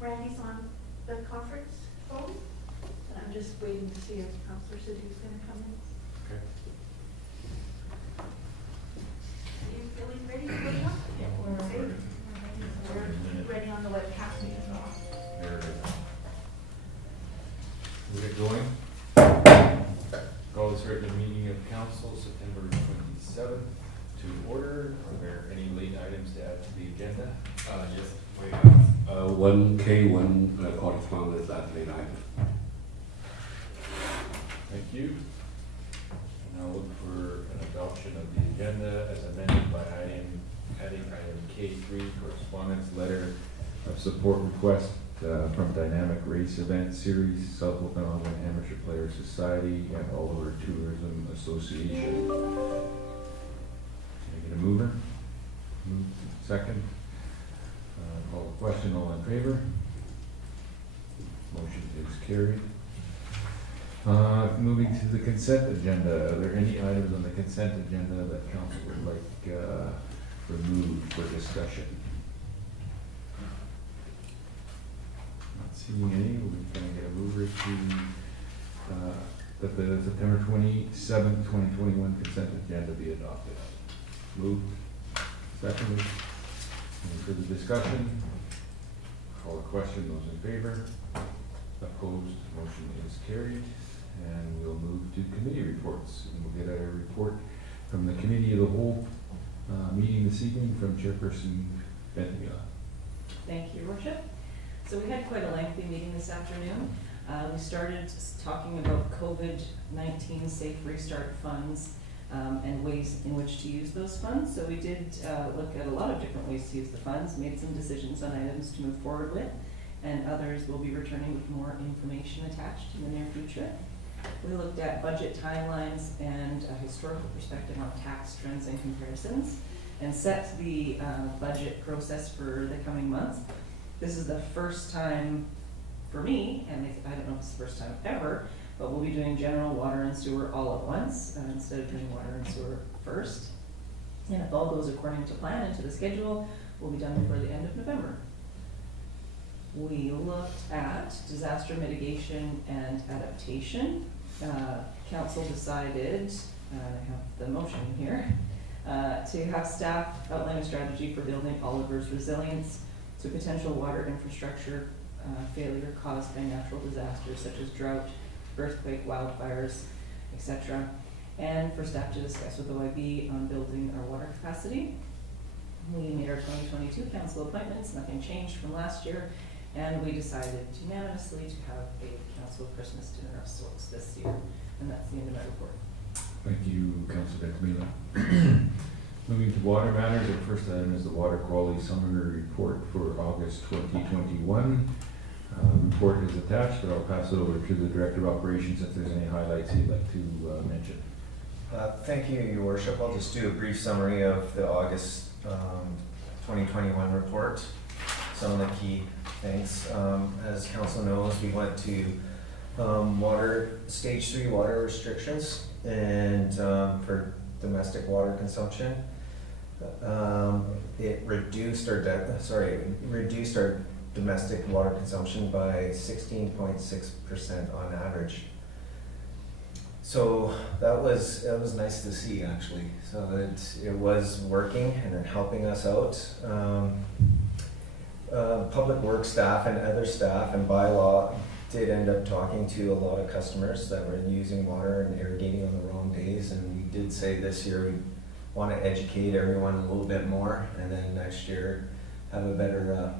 Randy's on the conference phone, and I'm just waiting to see if Councillor Sidhu's going to come in. Okay. Are you feeling ready to go up? Yeah, Okay. We're ready on the webcast as well. There it is. We'll get going. Call this regular meeting of council, September 27th, to order. Are there any late items to add to the agenda? Yes, we have 1K1 correspondence as late item. Thank you. Now look for an adoption of the agenda as amended by adding item K3, correspondence letter of support request from Dynamic Race Event Series, South Okanagan Amateur Players Society, and Oliver Tourism Association. Can I get a mover? Move. Second. Call the question. All in favor? Motion is carried. Moving to the consent agenda, are there any items on the consent agenda that council would like removed for discussion? Not seeing any. We're going to get a mover to that the September 27th, 2021 consent agenda be adopted. Moved. Seconded. Any further discussion? Call the question. Those in favor? Opposed? Motion is carried. And we'll move to committee reports. And we'll get a report from the committee of the whole meeting this evening from Chairperson Veintimilla. Thank you, Your Worship. So we had quite a lengthy meeting this afternoon. We started talking about COVID-19 Safe Restart funds and ways in which to use those funds. So we did look at a lot of different ways to use the funds, made some decisions on items to move forward with, and others will be returning with more information attached in the near future. We looked at budget timelines and a historical perspective on tax trends and comparisons, and set the budget process for the coming months. This is the first time for me, and I don't know if it's the first time ever, but we'll be doing general water and sewer all at once instead of doing water and sewer first. And if all goes according to plan and to the schedule, we'll be done before the end of November. We looked at disaster mitigation and adaptation. Council decided, I have the motion here, to have staff outline a strategy for building Oliver's resilience to potential water infrastructure failure caused by natural disasters such as drought, earthquake, wildfires, etc. And for staff to discuss with OIB on building our water capacity. We made our 2022 council appointments, nothing changed from last year. And we decided unanimously to have a council Christmas dinner of sorts this year. And that's the end of my report. Thank you, Councilor Veintimilla. Moving to water matters, our first item is the water quality summary report for August 2021. Report is attached, but I'll pass it over to the Director of Operations if there's any highlights he'd like to mention. Thank you, Your Worship. I'll just do a brief summary of the August 2021 report. Some of the key things. As Council knows, we went to stage 3 water restrictions, and for domestic water consumption, it reduced our domestic water consumption by 16.6% on average. So that was nice to see, actually. So it was working and helping us out. Public works staff and other staff and by law did end up talking to a lot of customers that were using water and irrigating on the wrong days, and we did say this year we want to educate everyone a little bit more, and then next year have a better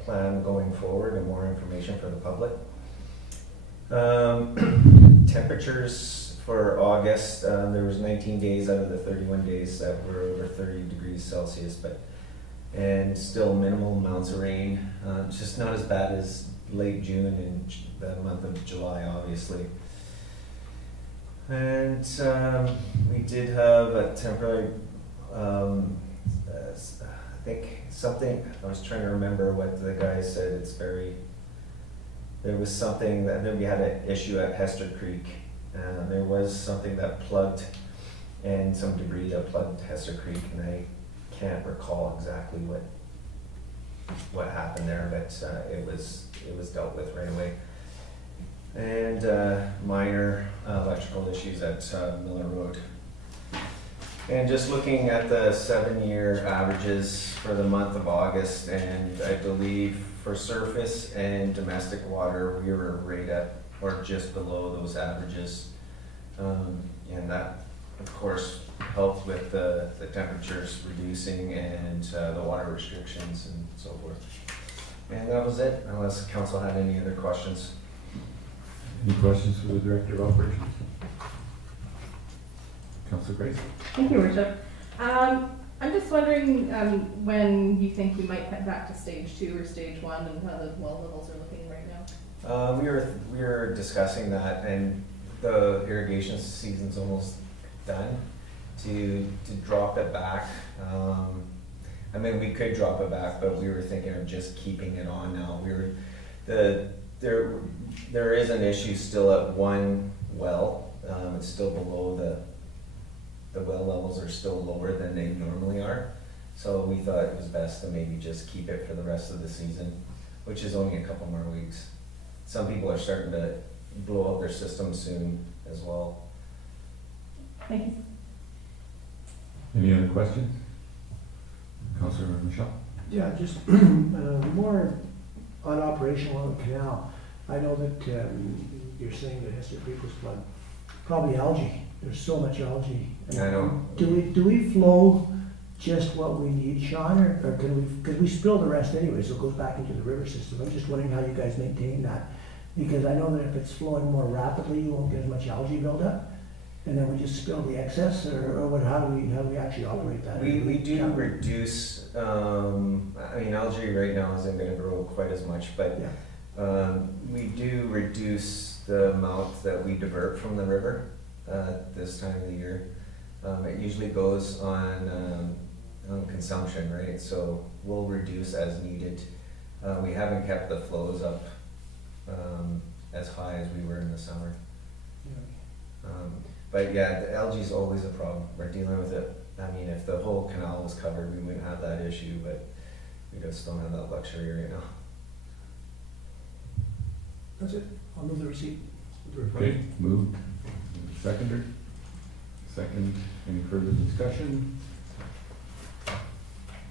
plan going forward and more information for the public. Temperatures for August, there was 19 days out of the 31 days that were over 30 degrees Celsius, and still minimal amounts of rain. Just not as bad as late June and the month of July, obviously. And we did have a temporary, I think something, I was trying to remember what the guy said, there was something that, then we had an issue at Hester Creek. There was something that plugged, and some debris that plugged Hester Creek, and I can't recall exactly what what happened there, but it was dealt with right away. And minor electrical issues at Miller Road. And just looking at the 7-year averages for the month of August, and I believe for surface and domestic water, we were right at or just below those averages. And that, of course, helped with the temperatures reducing and the water restrictions and so forth. And that was it, unless council had any other questions. Any questions for the Director of Operations? Councilor Grace? Thank you, Worship. I'm just wondering when you think we might head back to stage 2 or stage 1 and how the well levels are looking right now? We were discussing that, and the irrigation season's almost done. To drop it back, I mean, we could drop it back, but we were thinking of just keeping it on now. There is an issue still at one well. It's still below the well levels are still lower than they normally are. So we thought it was best to maybe just keep it for the rest of the season, which is only a couple more weeks. Some people are starting to blow out their system soon as well. Thank you. Any other questions? Councilor Michelle? Yeah, just more on operational on the canal. I know that you're saying that Hester Creek was flooded. Probably algae. There's so much algae. And I know. Do we flow just what we need, Sean, or can we? Because we spill the rest anyway, so it goes back into the river system. I'm just wondering how you guys maintain that, because I know that if it's flowing more rapidly, you won't get as much algae buildup, and then we just spill the excess, or what? How do we actually operate that? We do reduce. I mean, algae right now isn't going to grow quite as much, but Yeah. we do reduce the amount that we divert from the river this time of the year. It usually goes on consumption, right? So we'll reduce as needed. We haven't kept the flows up as high as we were in the summer. But yeah, the algae is always a problem. We're dealing with it. I mean, if the whole canal was covered, we wouldn't have that issue, but we just don't have that luxury right now. That's it. I'll move the receipt. Okay, moved. Seconder? Second. Any further discussion?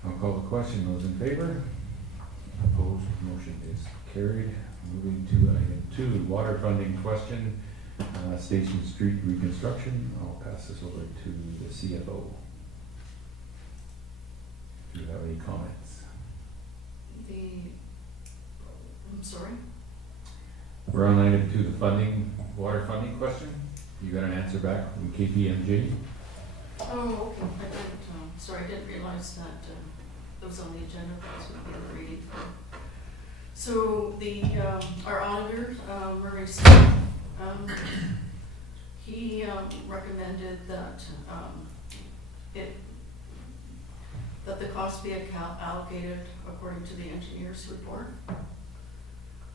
I'll call the question. Those in favor? Opposed? Motion is carried. Moving to item 2, water funding question. Station Street reconstruction. I'll pass this over to the CFO. Do you have any comments? I'm sorry? We're on item 2, the funding, water funding question. You got an answer back from KPMG? Oh, okay, I didn't, sorry, I didn't realize that it was on the agenda, that's what we were reading. So our auditor, Murray Smith, he recommended that that the cost be allocated according to the engineer's report.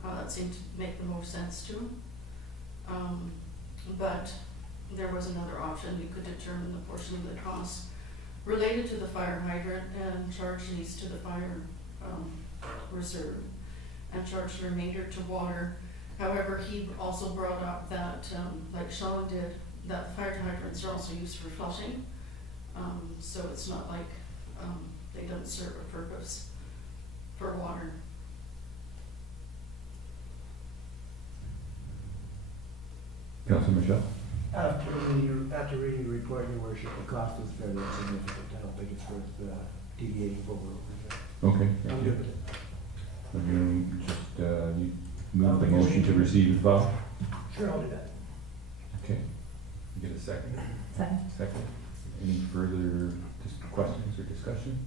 That seemed to make the most sense to him. But there was another option. We could determine the portion of the cost related to the fire hydrant and charge these to the fire reserve and charge the remainder to water. However, he also brought up that, like Sean did, that fire hydrants are also used for flushing. So it's not like they don't serve a purpose for water. Councilor Michelle? After reading the report, Your Worship, the cost is fairly insignificant. I don't think it's worth deviating over. Okay. I'm good with it. We're going to just you move the motion to receive and file. Sure, I'll do that. Okay. You get a second? Second. Second. Any further questions or discussion?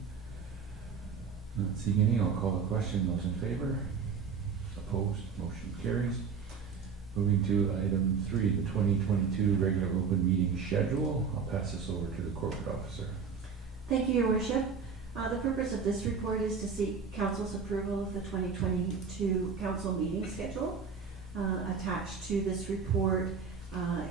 Not seeing any, I'll call the question. Those in favor? Opposed? Motion carries. Moving to item 3, the 2022 regular open meeting schedule. I'll pass this over to the corporate officer. Thank you, Your Worship. The purpose of this report is to seek council's approval of the 2022 council meeting schedule. Attached to this report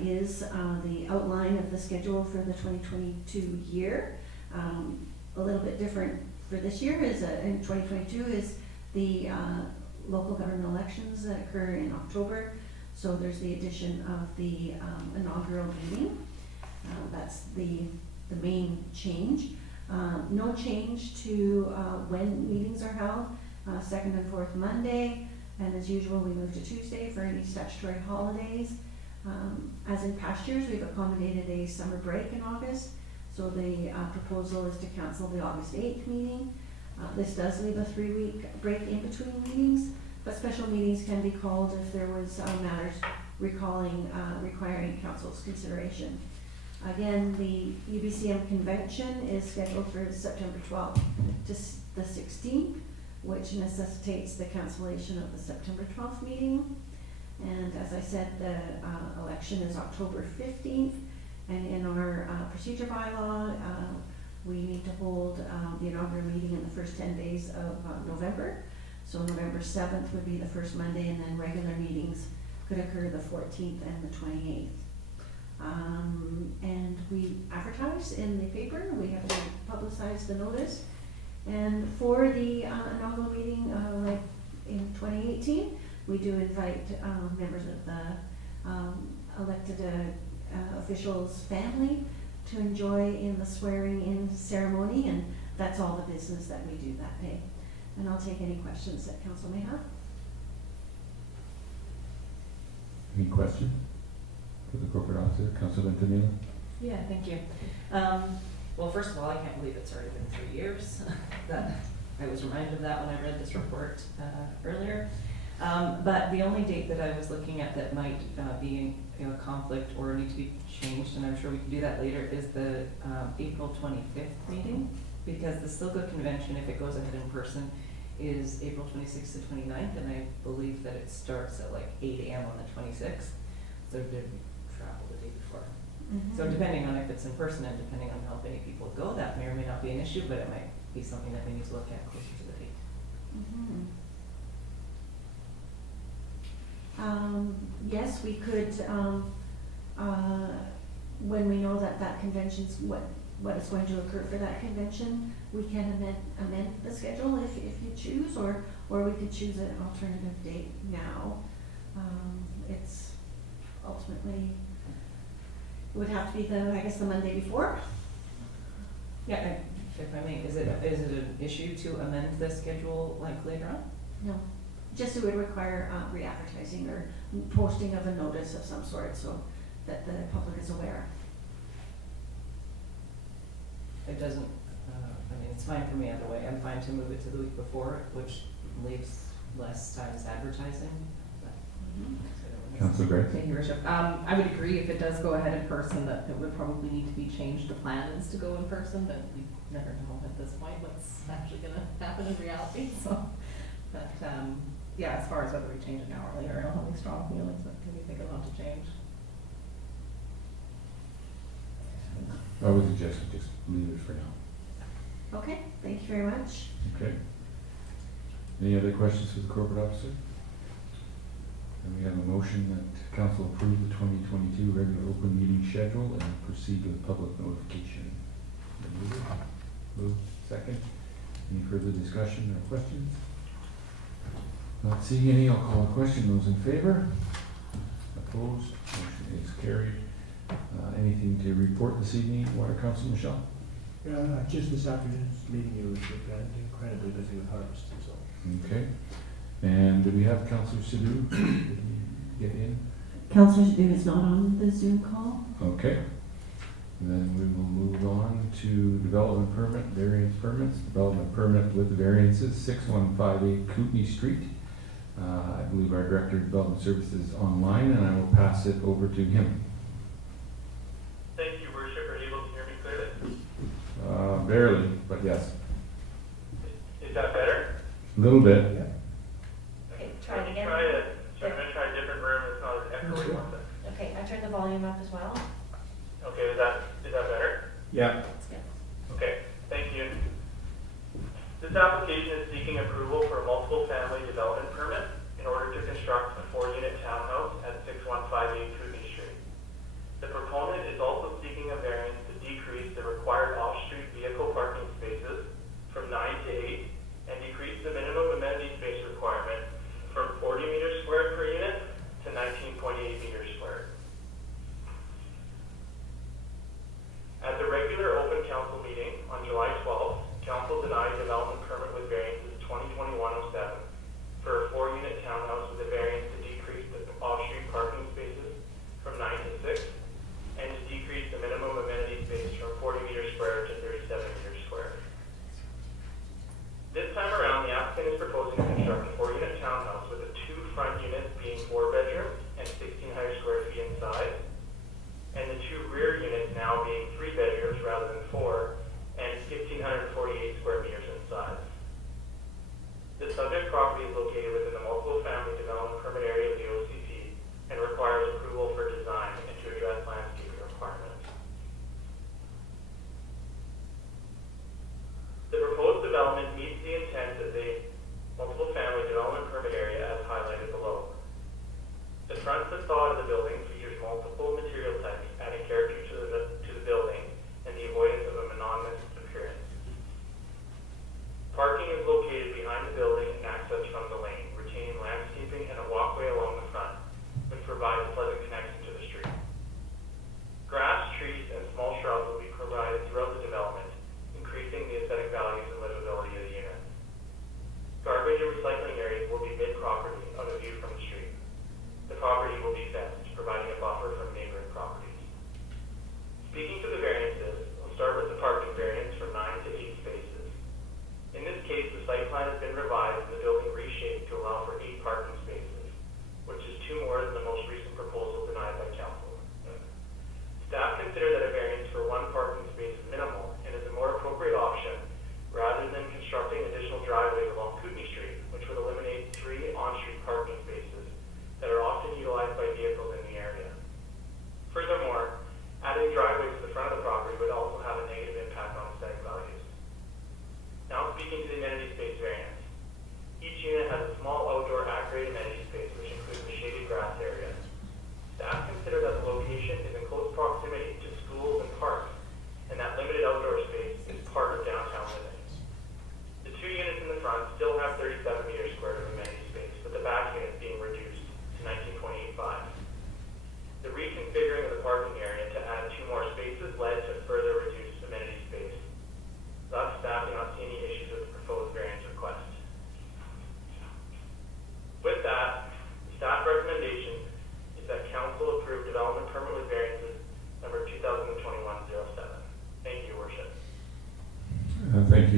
is the outline of the schedule for the 2022 year. A little bit different for this year is in 2022 is the local government elections that occur in October. So there's the addition of the inaugural meeting. That's the main change. No change to when meetings are held, second and fourth Monday, and as usual, we move to Tuesday for any statutory holidays. As in past years, we've accommodated a summer break in August, so the proposal is to cancel the August 8th meeting. This does leave a 3-week break in between meetings, but special meetings can be called if there was matters requiring council's consideration. Again, the UBCM convention is scheduled for September 12th to the 16th, which necessitates the cancellation of the September 12th meeting. And as I said, the election is October 15th, and in our procedure bylaw, we need to hold the inaugural meeting in the first 10 days of November. So November 7th would be the first Monday, and then regular meetings could occur the 14th and the 28th. And we advertise in the paper, we have to publicize the notice. And for the inaugural meeting, like in 2018, we do invite members of the elected officials' family to enjoy in the swearing-in ceremony, and that's all the business that we do that day. And I'll take any questions that council may have. Any questions for the corporate officer, Councilor Veintimilla? Yeah, thank you. Well, first of all, I can't believe it's already been 3 years. That I was reminded of that when I read this report earlier. But the only date that I was looking at that might be a conflict or need to be changed, and I'm sure we can do that later, is the April 25th meeting, because the Still Good Convention, if it goes ahead in person, is April 26th to 29th, and I believe that it starts at like 8 a.m. on the 26th. So there'd be travel the day before. So depending on if it's in person and depending on how many people go, that may or may not be an issue, but it might be something that we need to look at closer to the date. Yes, we could, when we know that that convention's what is going to occur for that convention, we can amend the schedule if you choose, or we could choose an alternative date now. It's ultimately, it would have to be the Monday before. Yeah, if I may, is it an issue to amend the schedule like later on? No, just it would require re-advertising or posting of a notice of some sort so that the public is aware. It doesn't, it's fine for me either way. I'm fine to move it to the week before, which leaves less times advertising. Councilor Gray? Thank you, Worship. I would agree if it does go ahead in person that it would probably need to be changed. The plan is to go in person, but we never know at this point what's actually gonna happen in reality, so. But, yeah, as far as whether we change it now or later, I don't have any strong feelings, but can we think of how to change? I would suggest we just leave it for now. Okay, thank you very much. Okay. Any other questions for the corporate officer? And we have a motion that council approve the 2022 regular open meeting schedule and proceed with public notification. Move. Second. Any further discussion or questions? Not seeing any, I'll call a question. Those in favor? Opposed? Motion is carried. Anything to report this evening, Water Council, Michelle? Just this afternoon's meeting, you were incredibly busy with harvest, so. Okay. And do we have Councilor Sidhu? Did he get in? Councilor Sidhu is not on the Zoom call. Okay. Then we will move on to development permit, variance permits. Development permit with variances, 6158 Kootenai Street. I believe our Director of Development Services is online, and I will pass it over to him. Thank you, Worship. Are you able to hear me clearly? Barely, but yes. Is that better? A little bit. Okay, try it again. So I'm going to try a different room. It's not as echoey. One second. Okay, I turned the volume up as well. Okay, is that better? Yeah. That's good. Okay, thank you. This application is seeking approval for a multiple family development permit in order to construct a 4-unit townhouse at 6158 Kootenai Street. The proponent is also seeking a variance to decrease the required off-street vehicle parking spaces from 9 to 8 and decrease the minimum amenity space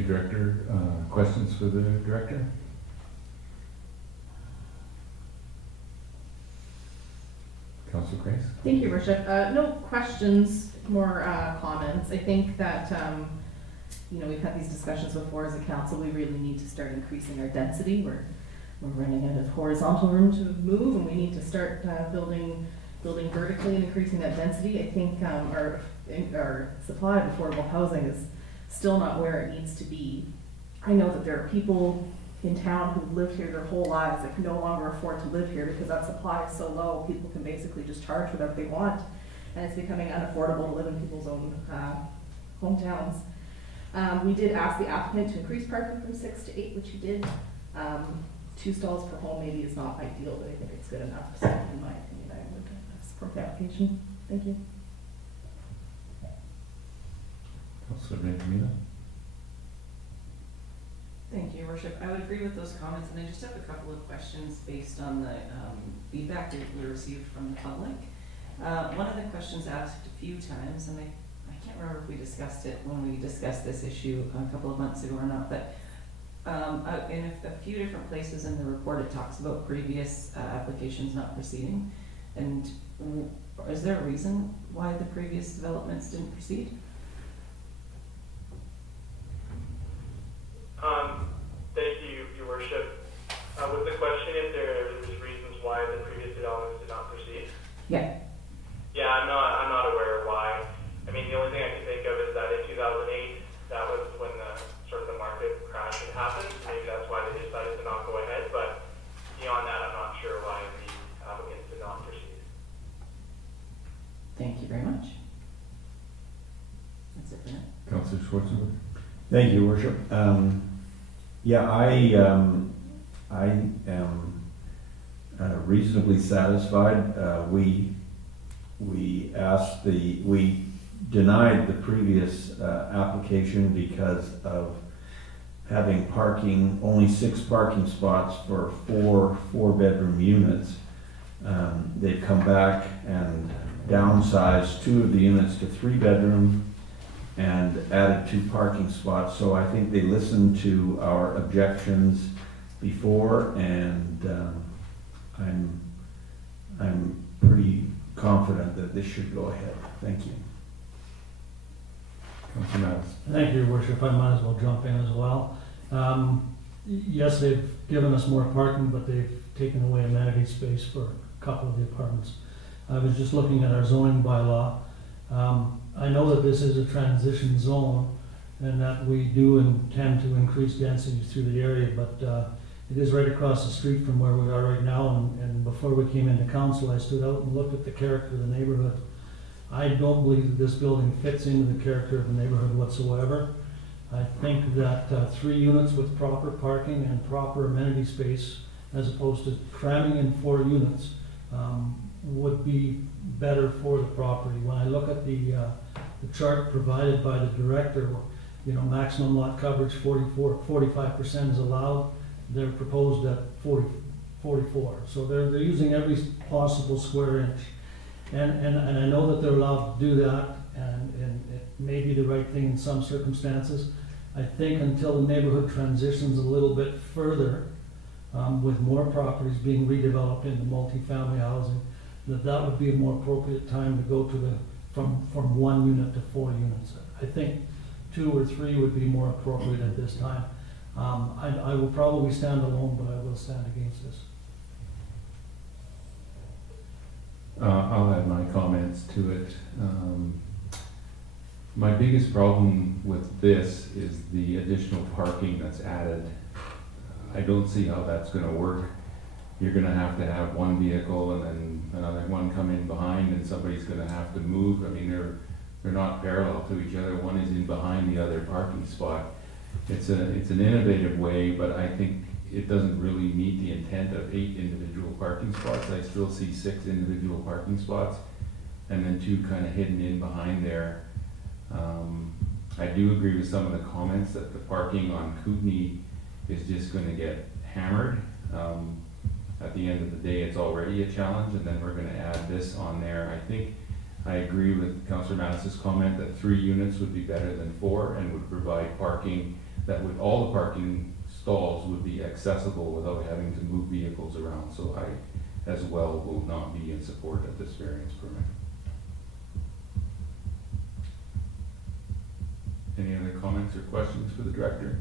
Director. Questions for the Director? Councilor Grace? Thank you, Worship. No questions, more comments. I think that, we've had these discussions before as a council. We really need to start increasing our density. We're running out of horizontal room to move, and we need to start building vertically and increasing that density. I think our supply of affordable housing is still not where it needs to be. I know that there are people in town who've lived here their whole lives that can no longer afford to live here because that supply is so low. People can basically just charge whatever they want, and it's becoming unaffordable to live in people's own hometowns. We did ask the applicant to increase parking from 6 to 8, which he did. 2 stalls per home maybe is not ideal, but I think it's good enough. So in my opinion, I would support the application. Thank you. Councilor Veintimilla? Thank you, Your Worship. I would agree with those comments, and I just have a couple of questions based on the feedback that we received from the public. One of the questions asked a few times, and I can't remember if we discussed it when we discussed this issue a couple of months ago or not, but in a few different places in the report, it talks about previous applications not proceeding. And is there a reason why the previous developments didn't proceed? Thank you, Your Worship. Was the question if there was reasons why the previous developments did not proceed? Yeah. Yeah, I'm not aware of why. I mean, the only thing I can think of is that in 2008, that was when the sort of the market crash had happened. Maybe that's why they decided to not go ahead, but beyond that, I'm not sure why the applicants did not proceed. Thank you very much. That's it for now. Councilor Schwarzenberg? Thank you, Worship. Yeah, I am reasonably satisfied. We denied the previous application because of having parking, only 6 parking spots for 4 4-bedroom units. They've come back and downsized 2 of the units to 3-bedroom and added 2 parking spots. So I think they listened to our objections before, and I'm pretty confident that this should go ahead. Thank you. Councilor Mattis? Thank you, Your Worship. I might as well jump in as well. Yes, they've given us more parking, but they've taken away amenity space for a couple of the apartments. I was just looking at our zoning bylaw. I know that this is a transition zone and that we do intend to increase density through the area, but it is right across the street from where we are right now, and before we came into council, I stood out and looked at the character of the neighborhood. I don't believe that this building fits into the character of the neighborhood whatsoever. I think that 3 units with proper parking and proper amenity space, as opposed to cramming in 4 units, would be better for the property. When I look at the chart provided by the director, maximum lot coverage 45% is allowed. They're proposed at 44. So they're using every possible square inch. And I know that they're allowed to do that, and it may be the right thing in some circumstances. I think until the neighborhood transitions a little bit further, with more properties being redeveloped into multifamily housing, that would be a more appropriate time to go to from 1 unit to 4 units. I think 2 or 3 would be more appropriate at this time. I will probably stand alone, but I will stand against this. I'll add my comments to it. My biggest problem with this is the additional parking that's added. I don't see how that's going to work. You're going to have 1 vehicle and then another one come in behind, and somebody's going to have to move. I mean, they're not parallel to each other. One is in behind the other parking spot. It's an innovative way, but I think it doesn't really meet the intent of 8 individual parking spots. I still see 6 individual parking spots, and then 2 kind of hidden in behind there. I do agree with some of the comments that the parking on Kootenai is just going to get hammered. At the end of the day, it's already a challenge, and then we're going to add this on there. I think I agree with Councillor Mattis' comment that 3 units would be better than 4 and would provide parking that would, all the parking stalls would be accessible without having to move vehicles around, so I as well will not be in support of this variance permit. Any other comments or questions for the director?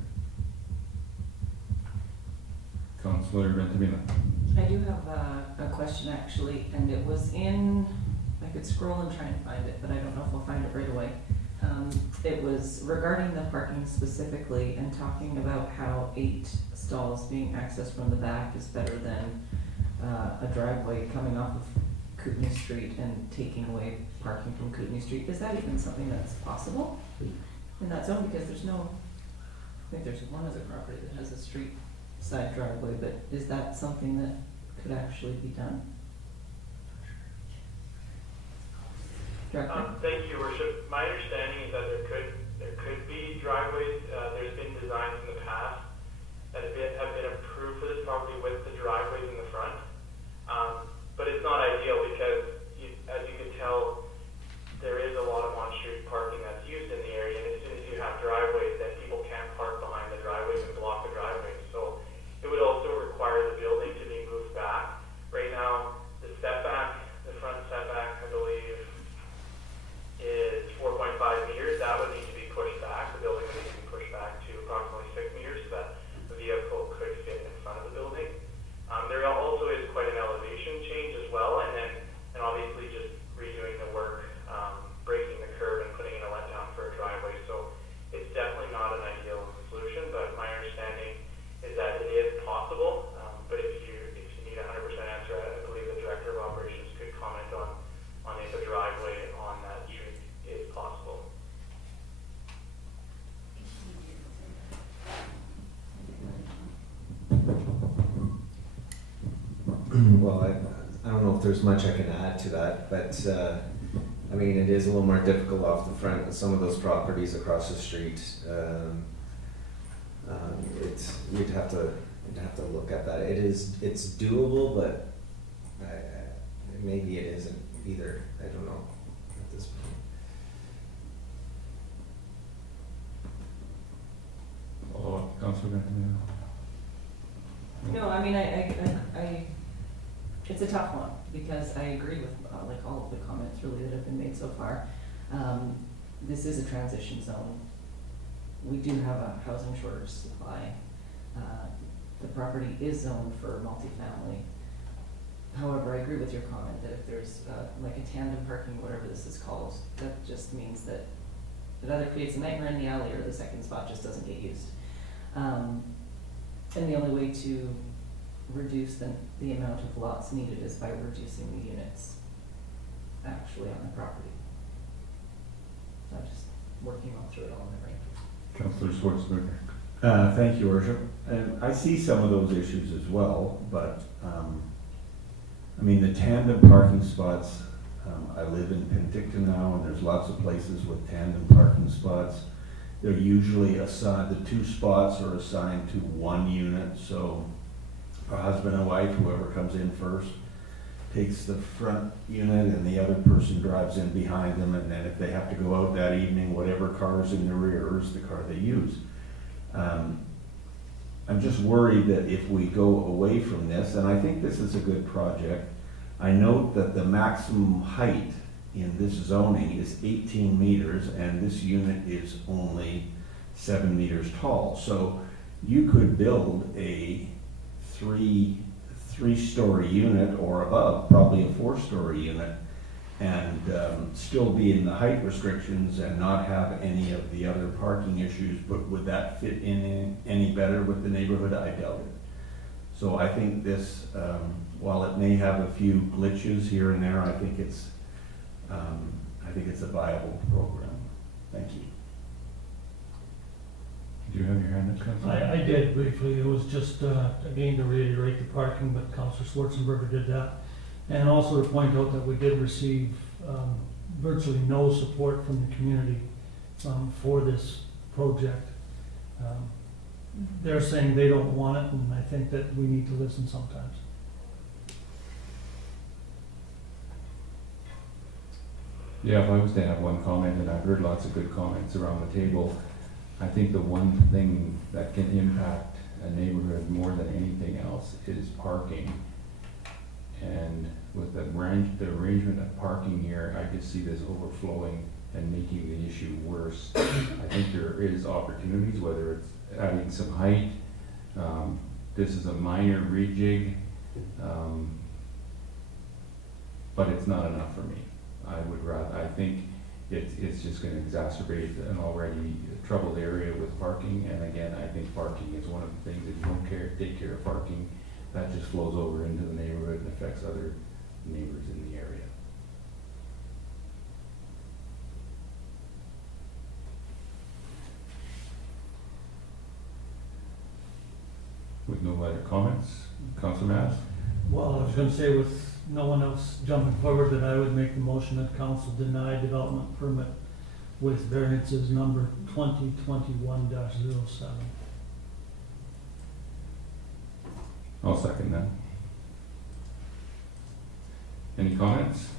Councillor Veintimilla. I do have a question actually, and it was in, I could scroll and try and find it, but I don't know if I'll find it right away. It was regarding the parking specifically and talking about how 8 stalls being accessed from the back is better than a driveway coming off of Kootenai Street and taking away parking from Kootenai Street. Is that even something that's possible in that zone? Because there's no, I think there's one other property that has a street side driveway, but is that something that could actually be done? Director? Thank you, Your Worship. My understanding is that there could be driveways. There's been designs in the past that have been approved for this property with the driveways in the front. But it's not ideal because, as you can tell, there is a lot of on-street parking that's used in the area, and as soon as you have driveways, then people can't park behind the driveways and block the driveways. So it would also require the building to be moved back. Right now, the setback, the front setback, I believe, is 4.5 meters. That would need to be pushed back. The building would need to be pushed back to approximately 6 meters so that the vehicle could fit in front of the building. There also is quite an elevation change as well, and obviously just redoing the work, breaking the curb and putting in a letdown for a driveway. So it's definitely not an ideal solution, but my understanding is that it is possible. But if you need a 100% answer, I believe the Director of Operations could comment on if a driveway on that street is possible. Well, I don't know if there's much I can add to that, but I mean, it is a little more difficult off the front with some of those properties across the street. You'd have to look at that. It's doable, but maybe it isn't either. I don't know at this point. Follow-up, Councillor Veintimilla. No, I mean, I, it's a tough one, because I agree with, like, all of the comments really that have been made so far. This is a transition zone. We do have a housing shortage supply. The property is zoned for multifamily. However, I agree with your comment that if there's, like a tandem parking, whatever this is called, that just means that it either creates a nightmare in the alley or the second spot just doesn't get used. And the only way to reduce the amount of lots needed is by reducing the units actually on the property. So I'm just working all through it all in my brain. Councillor Schwarzenberger. Thank you, Worship. And I see some of those issues as well, but, I mean, the tandem parking spots, I live in Penticton now, and there's lots of places with tandem parking spots. They're usually assigned, the 2 spots are assigned to 1 unit, so a husband and wife, whoever comes in first, takes the front unit and the other person drives in behind them, and then if they have to go out that evening, whatever car's in the rear is the car they use. I'm just worried that if we go away from this, and I think this is a good project, I note that the maximum height in this zoning is 18 meters, and this unit is only 7 meters tall. So you could build a three-story unit or above, probably a 4-story unit, and still be in the height restrictions and not have any of the other parking issues. But would that fit in any better with the neighborhood? I doubt it. So I think this, while it may have a few glitches here and there, I think it's a viable program. Thank you. Do you have your hand up, Councillor? I did briefly. It was just, again, to reiterate the parking, but Councillor Schwarzenberger did that. And also to point out that we did receive virtually no support from the community for this project. They're saying they don't want it, and I think that we need to listen sometimes. Yeah, if I was to have one comment, and I've heard lots of good comments around the table, I think the one thing that can impact a neighborhood more than anything else is parking. And with the arrangement of parking here, I just see this overflowing and making the issue worse. I think there is opportunities, whether it's adding some height, this is a minor rejig, but it's not enough for me. I think it's just gonna exacerbate an already troubled area with parking, and again, I think parking is one of the things, if you don't take care of parking, that just flows over into the neighborhood and affects other neighbors in the area. With no other comments, Councilor Mass? Well, I was gonna say with no one else jumping forward, that I would make the motion that council deny development permit with variances number 2021-07. I'll second that. Any comments?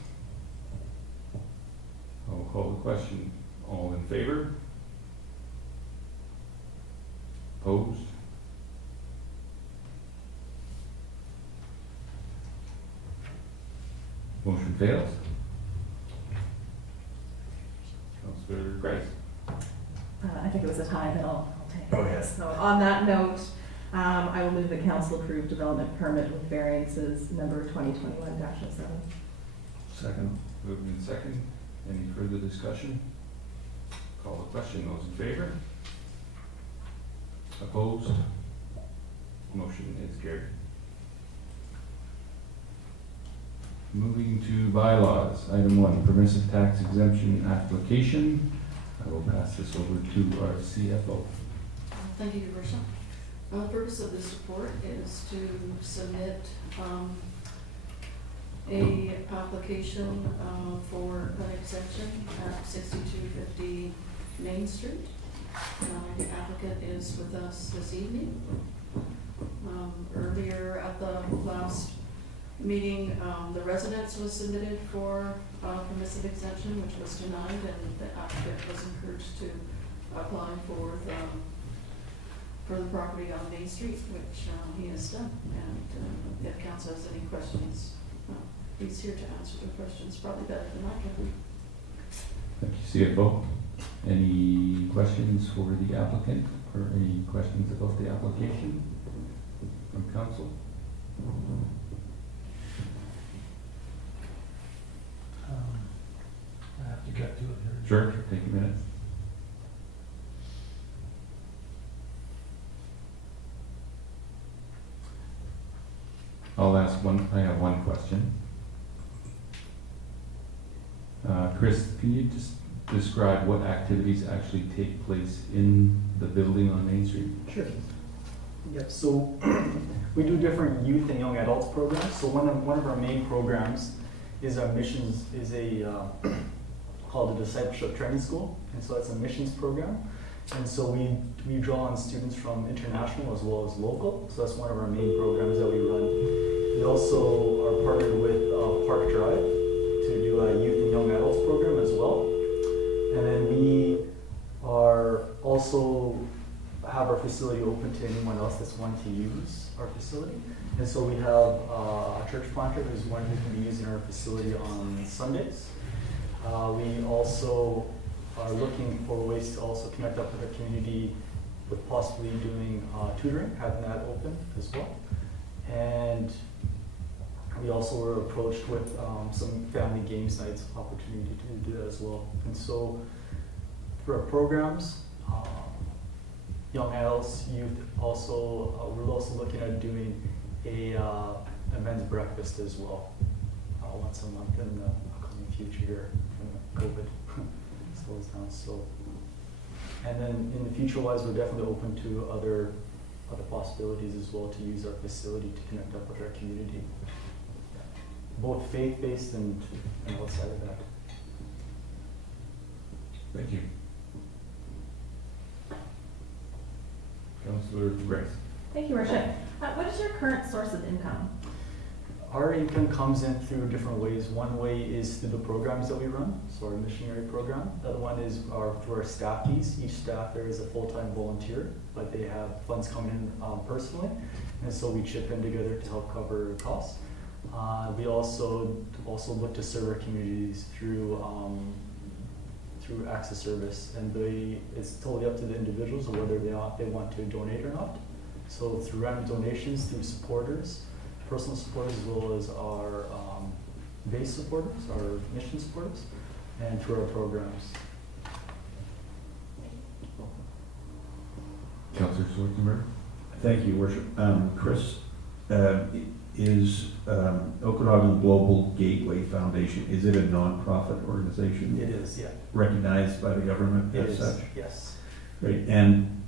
I'll call the question. All in favor? Opposed? Motion fails. Councilor Grice. I think it was a tie, but I'll take Go it. ahead. So on that note, I will move the council approve development permit with variances number 2021-07. Second. Moved in second. Any further discussion? Call the question. Those in favor? Opposed? Motion is carried. Moving to bylaws. Item 1, permissive tax exemption application. I will pass this over to our CFO. Thank you, Your Worship. The purpose of this report is to submit a application for an exemption at 6250 Main Street. The applicant is with us this evening. Earlier at the last meeting, the residence was submitted for permissive exemption, which was denied, and the applicant was encouraged to apply for the property on Main Street, which he has done. And if council has any questions, he's here to answer the questions, probably better than I can. Thank you, CFO. Any questions for the applicant or any questions about the application from council? I have to get to it here. Sure, take a minute. I have one question. Chris, can you just describe what activities actually take place in the building on Main Street? Sure. Yep, so we do different youth and young adults programs. So one of our main programs is our missions, called the Discipleship Training School. And so that's a missions program. And so we draw on students from international as well as local. So that's one of our main programs that we run. We also are partnered with Park Drive to do a youth and young adults program as well. And then we are also have our facility open to anyone else that's wanting to use our facility. And so we have a church planter who's one who can be using our facility on Sundays. We also are looking for ways to also connect up with the community with possibly doing tutoring, having that open as well. And we also were approached with some family games nights opportunity to do that as well. And so for our programs, young adults, youth, also we're also looking at doing a men's breakfast as well, once a month in the upcoming future here when COVID slows down. So, and then in the future wise, we're definitely open to other possibilities as well to use our facility to connect up with our community, both faith-based and outside of that. Thank you. Councilor Grace. Thank you, Worship. What is your current source of income? Our income comes in through different ways. One way is through the programs that we run, so our missionary program. The other one is through our staff fees. Each staff there is a full-time volunteer, but they have funds coming in personally, and so we chip in together to help cover costs. We also look to serve our communities through access service, and it's totally up to the individuals of whether they want to donate or not. So through random donations, through supporters, personal supporters, as well as our base supporters, our mission supporters, and through our programs. Councillor Schwarzenberg? Thank you, Worship. Chris, is Okanagan Global Gateway Foundation, is it a nonprofit organization? It is, yeah. Recognized by the government It as is, such? yes. Great. And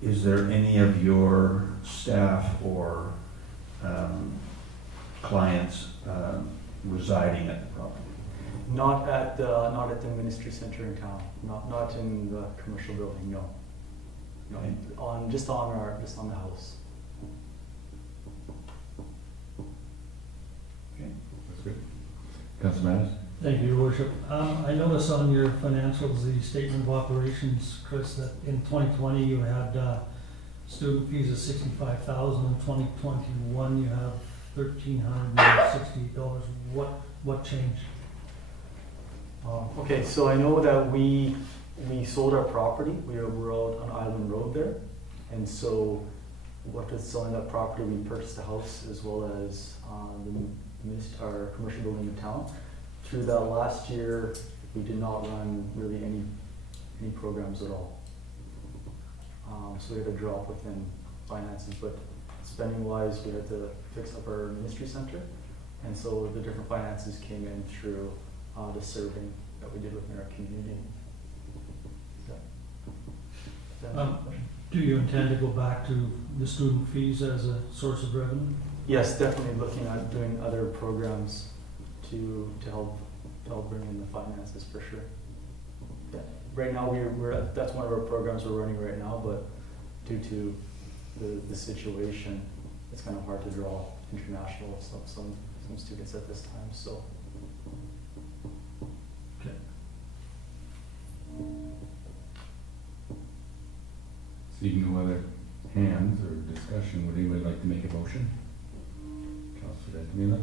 is there any of your staff or clients residing at the property? Not at the ministry center in town. Not in the commercial building. No. No. Okay. Just on the house. Okay, that's good. Councillor Mattis? Thank you, Your Worship. I noticed on your financials, the statement of operations, Chris, that in 2020 you had student fees of $65,000. In 2021 you have $1,368. What changed? Okay, so I know that we sold our property. We were out on Island Road there, and so after selling that property, we purchased a house as well as our commercial building in town. Through that last year, we did not run really any programs at all. So we had a drop within finances, but spending wise, we had to fix up our ministry center, and so the different finances came in through the serving that we did within our community. Do you intend to go back to the student fees as a source of revenue? Yes, definitely looking at doing other programs to help bring in the finances for sure. Yeah. Right now that's one of our programs we're running right now, but due to the situation, it's kind of hard to draw international some students at this time. So. Okay. Seeing no other hands or discussion, would anybody like to make a motion? Councillor Veintimilla?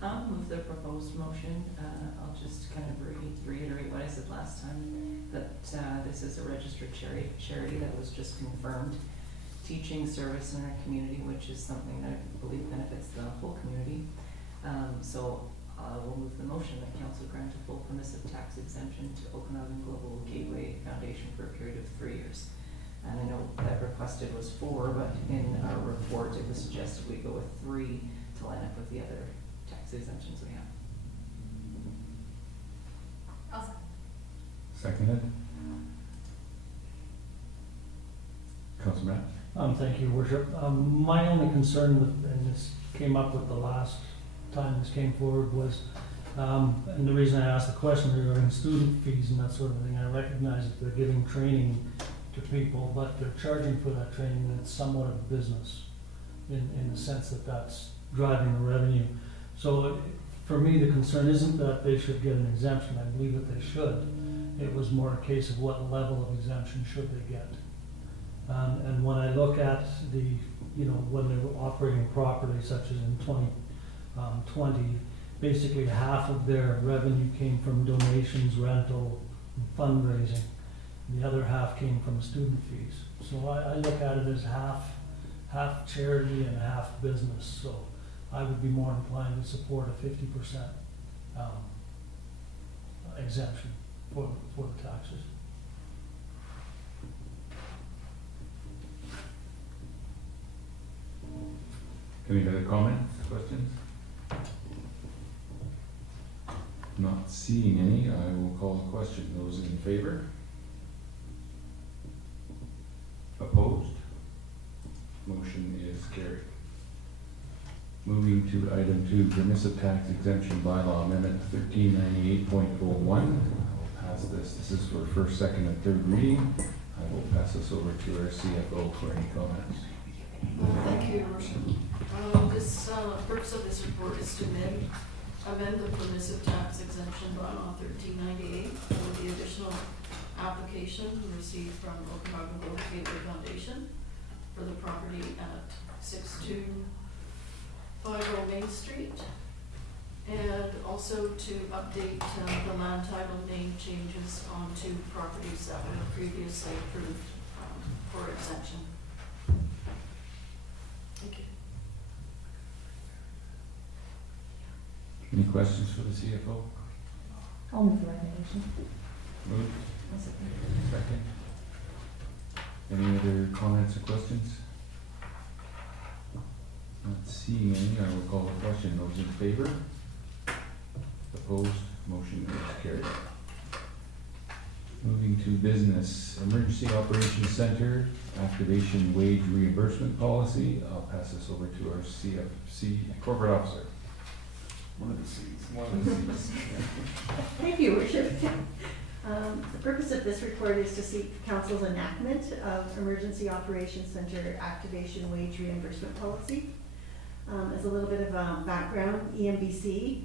I'll move the proposed motion. I'll just kind of reiterate what I said last time, that this is a registered charity that was just confirmed. Teaching service in our community, which is something that I believe benefits the whole community. So we'll move the motion that council grant a full permissive tax exemption to Okanagan Global Gateway Foundation for a period of 3 years. And I know that requested was 4, but in our report it was suggested we go with 3 to line up with the other tax exemptions we have. Seconded? Councillor Matt? Thank you, Your Worship. My only concern with, and this came up with the last time this came forward, was, and the reason I asked the question regarding student fees and that sort of thing, I recognize that they're giving training to people, but they're charging for that training, and it's somewhat of a business in the sense that that's driving the revenue. So for me, the concern isn't that they should get an exemption. I believe that they should. It was more a case of what level of exemption should they get. And when I look at the, when they were operating properly, such as in 2020, basically half of their revenue came from donations, rental, and fundraising. The other half came from student fees. So I look at it as half charity and half business. So I would be more inclined to support a 50% exemption for the taxes. Any other comments, questions? Not seeing any, I will call the question. Those in favor? Opposed? Motion is carried. Moving to item 2, permissive tax exemption bylaw amendment 1398.01. I will pass this. This is for first, second, and third reading. I will pass this over to our CFO for any comments. Thank you, Your Worship. this, purpose of this report is to amend the permissive tax exemption bylaw 1398 with the additional application received from Okanagan Road Gateway Foundation for the property at 6250 Main Street. And also to update the land title name changes onto properties that were previously approved for exemption. Thank you. Any questions for the CFO? I'll move the recommendation. Moved. Second. Any other comments or questions? Not seeing any, I will call the question. Those in favor? Opposed? Motion is carried. Moving to business, Emergency Operations Center, activation wage reimbursement policy. I'll pass this over to our CFC corporate officer. One of the Cs. One of the Cs. Thank you, Your Worship. The purpose of this report is to seek council's enactment of Emergency Operations Center activation wage reimbursement policy. As a little bit of background, EMBC,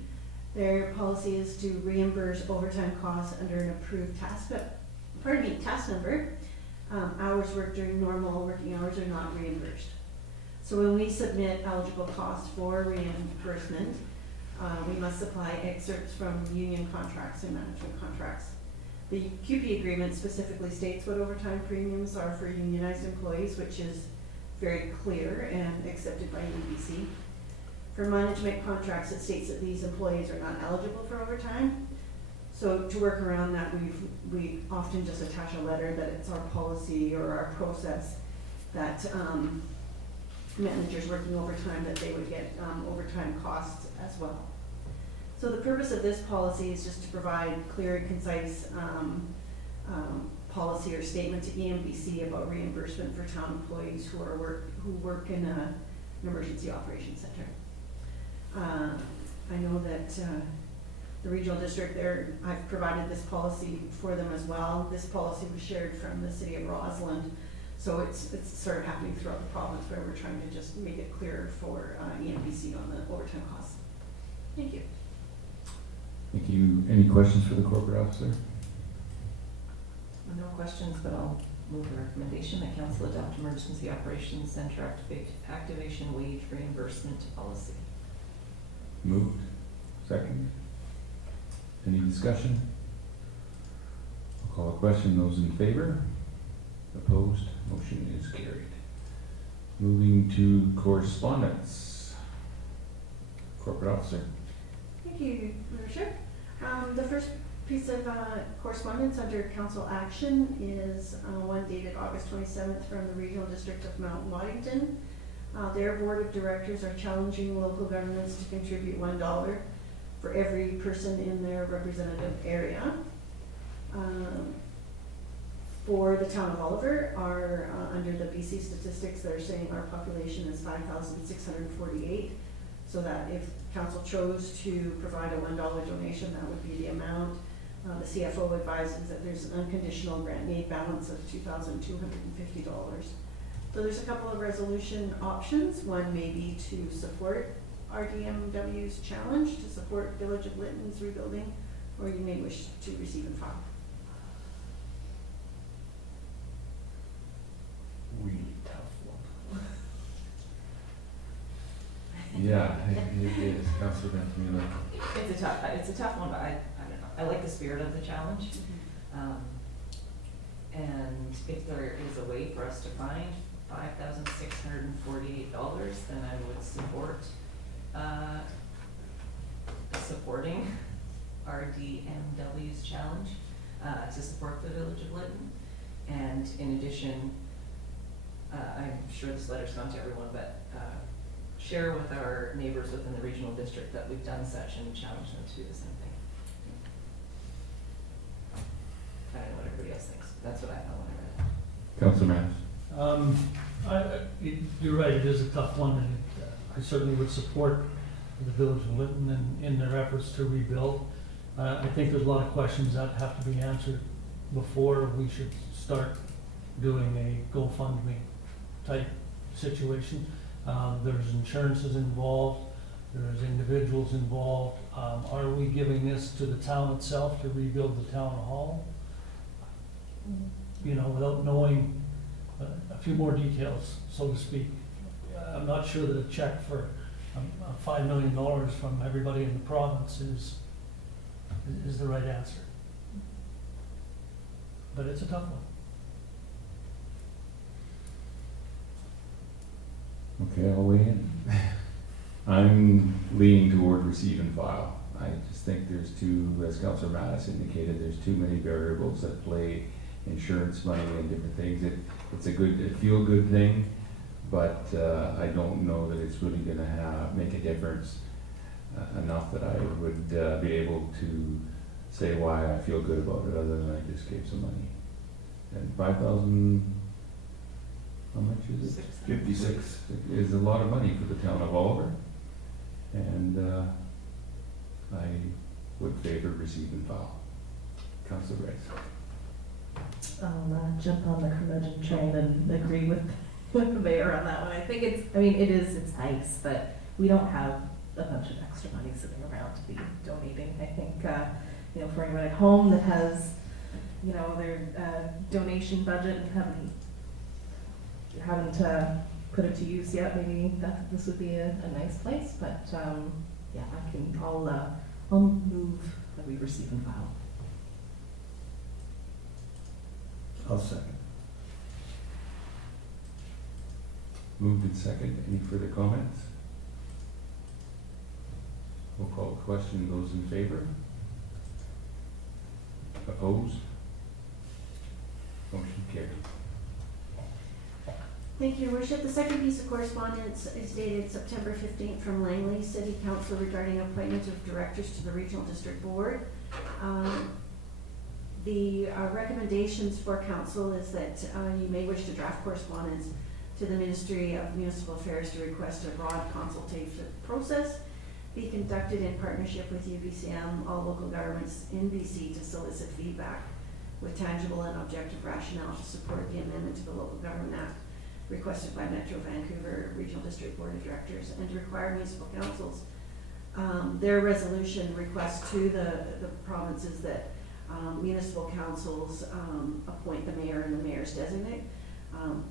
their policy is to reimburse overtime costs under an approved task number. Hours worked during normal working hours are not reimbursed. So when we submit eligible costs for reimbursement, we must supply excerpts from union contracts and management contracts. The QP agreement specifically states what overtime premiums are for unionized employees, which is very clear and accepted by EBC. For management contracts, it states that these employees are not eligible for overtime. So to work around that, we often just attach a letter that it's our policy or our process that managers working overtime, that they would get overtime costs as well. So the purpose of this policy is just to provide clear and concise policy or statement to EMBC about reimbursement for town employees who work in an emergency operations center. I know that the regional district there, I've provided this policy for them as well. This policy was shared from the city of Rossland, so it's sort of happening throughout the province, where we're trying to just make it clear for EMBC on the overtime costs. Thank you. Thank you. Any questions for the corporate officer? No questions, but I'll move the recommendation that council adopt Emergency Operations Center activation wage reimbursement policy. Moved. Second. Any discussion? I'll call a question. Those in favor? Opposed? Motion is carried. Moving to correspondence. Corporate officer. Thank you, Your Worship. The first piece of correspondence under council action is one dated August 27th from the Regional District of Mount Waddington. Their board of directors are challenging local governments to contribute $1 for every person in their representative area. For the town of Oliver, under the BC statistics, they're saying our population is 5,648. So that if council chose to provide a $1 donation, that would be the amount. The CFO advises that there's an unconditional grant aid balance of $2,250. So there's a couple of resolution options. One may be to support RDMW's challenge to support Village of Lytton's rebuilding, or you may wish to receive and file. Really tough one. Yeah, it is. Councilor Veintimilla. It's a tough one, but I don't know. I like the spirit of the challenge. And if there is a way for us to find $5,648, then I would support supporting RDMW's challenge to support the Village of Lytton. And in addition, I'm sure this letter's gone to everyone, but share with our neighbors within the regional district that we've done such and challenge them to do the same thing. I don't know what everybody else thinks. That's what I thought when I read it. Councilor Manis. You're right, it is a tough one, and I certainly would support the Village of Lytton in their efforts to rebuild. I think there's a lot of questions that have to be answered before we should start doing a GoFundMe type situation. There's insurances involved, there's individuals involved. Are we giving this to the town itself to rebuild the town hall? You know, without knowing a few more details, so to speak. I'm not sure that a check for $5 million from everybody in the province is the right answer. But it's a tough one. Okay, I'll weigh in. I'm leaning toward receive and file. I just think there's as Councilor Mattis indicated, there's too many variables that play, insurance money and different things. It's a feel-good thing, but I don't know that it's really gonna make a difference enough that I would be able to say why I feel good about it, other than I just gave some money. And 5,000, how much is it? 56 is a lot of money for the town of Oliver, and I would favor receive and file. Councilor Rice. I'll jump on the curmudgeon train and agree with the mayor on that one. I think it's nice, but we don't have a bunch of extra money sitting around to be donating. I think, for anyone at home that has, their donation budget and haven't put it to use yet, maybe this would be a nice place, but, I'll move that we receive and file. I'll second. Moved and second. Any further comments? We'll call the question. Those in favor? Opposed? Motion carried. Thank you, Your Worship. The second piece of correspondence is dated September 15th from Langley City Council regarding appointment of directors to the Regional District Board. The recommendations for council is that you may wish to draft correspondence to the Ministry of Municipal Affairs to request a broad consultative process be conducted in partnership with UBCM, all local governments in BC, to solicit feedback with tangible and objective rationale to support the amendment to the Local Government Act requested by Metro Vancouver Regional District Board of Directors, and to require municipal councils. Their resolution requests to the provinces that municipal councils appoint the mayor and the mayor's designate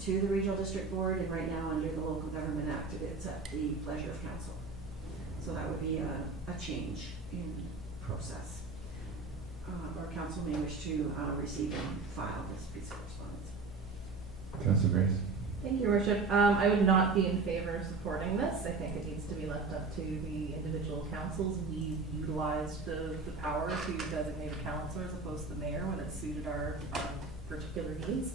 to the Regional District Board, and right now under the Local Government Act, it's at the pleasure of council. So that would be a change in process. Or council may wish to receive and file this piece of correspondence. Councilor Grace. Thank you, Your Worship. I would not be in favor of supporting this. I think it needs to be left up to the individual councils. We utilized the power to designate a councillor as opposed to the mayor when it suited our particular needs.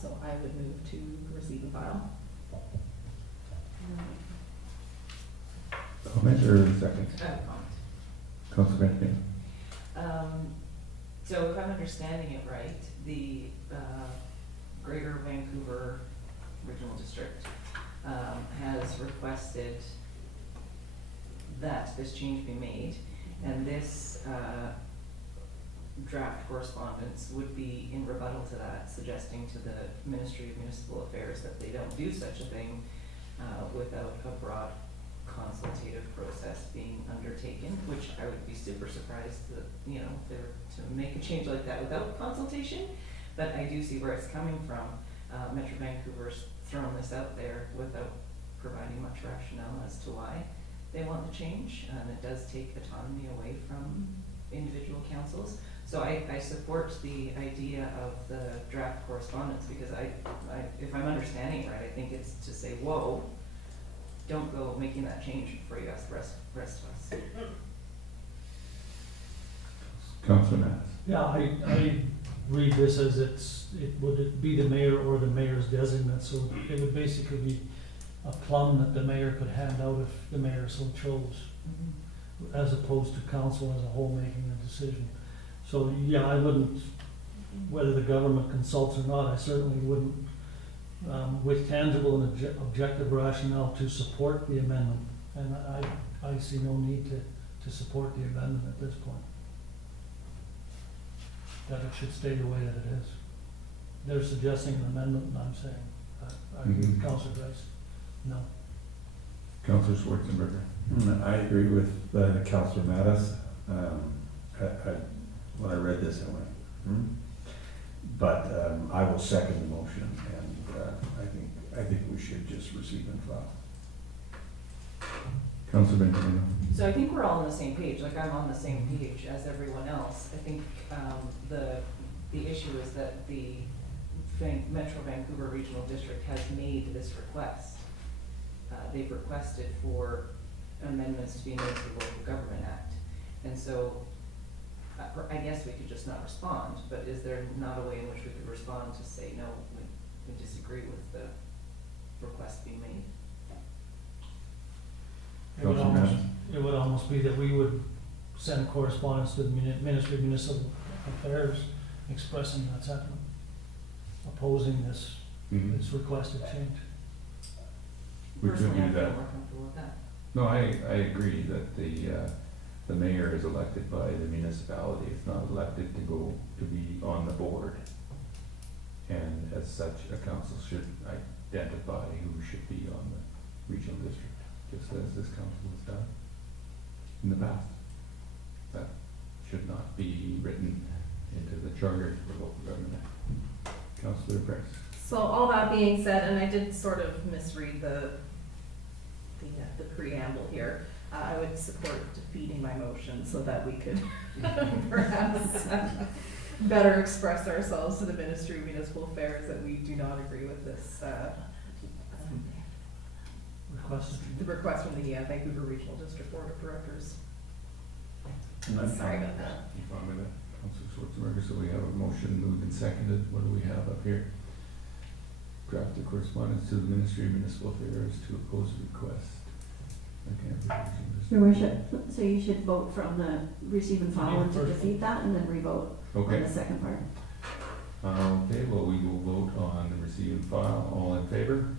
So I would move to receive and file. Comment or second? Councilor Veintimilla. So if I'm understanding it right, the Greater Vancouver Regional District has requested that this change be made, and this draft correspondence would be in rebuttal to that, suggesting to the Ministry of Municipal Affairs that they don't do such a thing without a broad consultative process being undertaken, which I would be super surprised that, if they were to make a change like that without consultation. But I do see where it's coming from. Metro Vancouver's thrown this out there without providing much rationale as to why they want the change, and it does take autonomy away from individual councils. So I support the idea of the draft correspondence, because if I'm understanding it right, I think it's to say, whoa, don't go making that change before you ask the rest of us. Councilor Mattis. Yeah, I read this as it would be the mayor or the mayor's designate, so it would basically be a plum that the mayor could hand out if the mayor so chose, as opposed to council as a whole making the decision. So yeah, I wouldn't, whether the government consults or not, I certainly wouldn't, with tangible and objective rationale, to support the amendment. And I see no need to support the amendment at this point. That it should stay the way that it is. They're suggesting an amendment, and I'm saying, I agree with Councilor Grace, no. Councillor Schwarzenberger. I agree with Councillor Mattis. When I read this, I went, But I will second the motion, and I think we should just receive and file. Councillor Veintimilla. So I think we're all on the same page, like I'm on the same page as everyone else. I think the issue is that the Metro Vancouver Regional District has made this request. They've requested for amendments to be made to the Local Government Act. And so I guess we could just not respond, but is there not a way in which we could respond to say, no, we disagree with the request being made? It would almost be that we would send correspondence to the Ministry of Municipal Affairs expressing that sentiment, opposing this requested change. We could Personally, I do feel that. more comfortable with that. No, I agree that the mayor is elected by the municipality. It's not elected to go to be on the board. And as such, a council should identify who should be on the regional district, just as this council has done in the past. That should not be written into the charter for local government. Councillor Price. So all that being said, and I did sort of misread the preamble here, I would support defeating my motion so that we could perhaps better express ourselves to the Ministry of Municipal Affairs that we do not agree with this, the request from the Vancouver Regional District Board of Directors. Sorry about that. You fine with that, Councillor Schwarzenberger? So we have a motion moved and seconded. What do we have up here? Draft the correspondence to the Ministry of Municipal Affairs to oppose the request. Your worship, so you should vote from the receive and file and to defeat that, and then re-vote on the second part. Okay, well, we will vote on the receive and file. All in favor?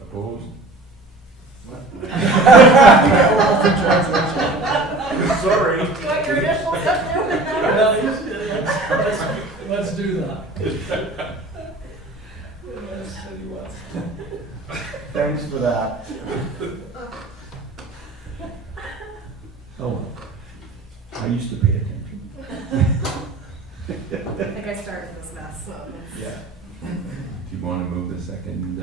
Opposed? Sorry. You want your initials up there? Let's do that. Thanks for that. Oh, I used to pay attention. I think I started this mess, so. Yeah. Do you want to move the second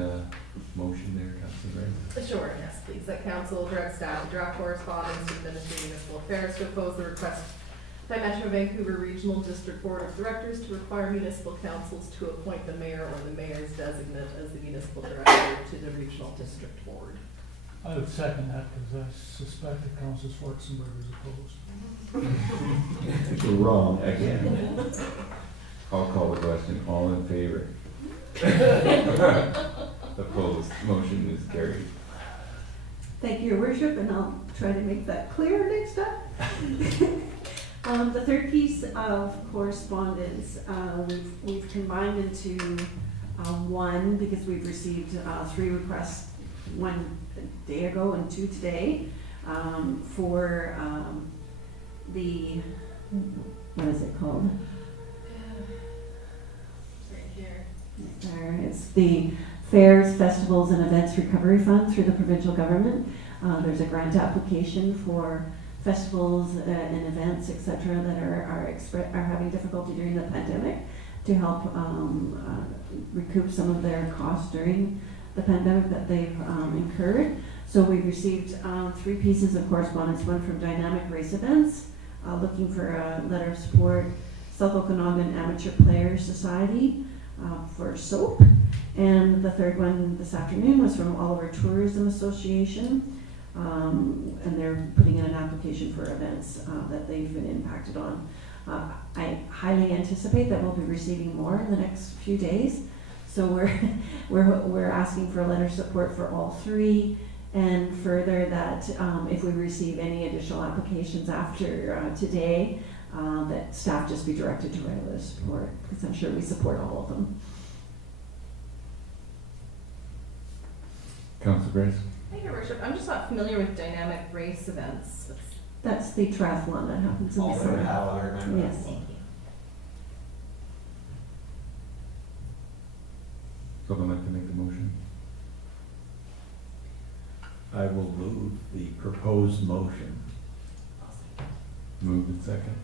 motion there, Councillor Ray? Sure, yes, please. That council direct staff to draft correspondence to the Ministry of Municipal Affairs to oppose the request by Metro Vancouver Regional District Board of Directors to require municipal councils to appoint the mayor or the mayor's designate as the municipal director to the regional district board. I would second that because I suspect that Councillor Schwarzenberger is opposed. You're wrong again. I'll call the question. All in favor? Opposed? Motion is carried. Thank you, your worship, and I'll try to make that clear next time. The third piece of correspondence, we've combined into one because we've received 3 requests, 1 day ago and 2 today, for the, what is it called? Right here. There, it's the Fairs, Festivals, and Events Recovery Fund through the provincial government. There's a grant application for festivals and events, etc., that are having difficulty during the pandemic to help recoup some of their costs during the pandemic that they've incurred. So we've received 3 pieces of correspondence, one from Dynamic Race Events, looking for a letter of support, South Okanagan Amateur Players Society for soap, and the third one this afternoon was from Oliver Tourism Association. And they're putting in an application for events that they've been impacted on. I highly anticipate that we'll be receiving more in the next few days. So we're asking for a letter of support for all 3, and further that if we receive any additional applications after today, that staff just be directed to write a letter of support, because I'm sure we support all of them. Councillor Grace? Thank you, your worship. I'm just not familiar with Dynamic Race Events. That's the triathlon that happens in the summer. Yes. Thank you. So someone like to make the motion? I will move the proposed motion. Moved and second.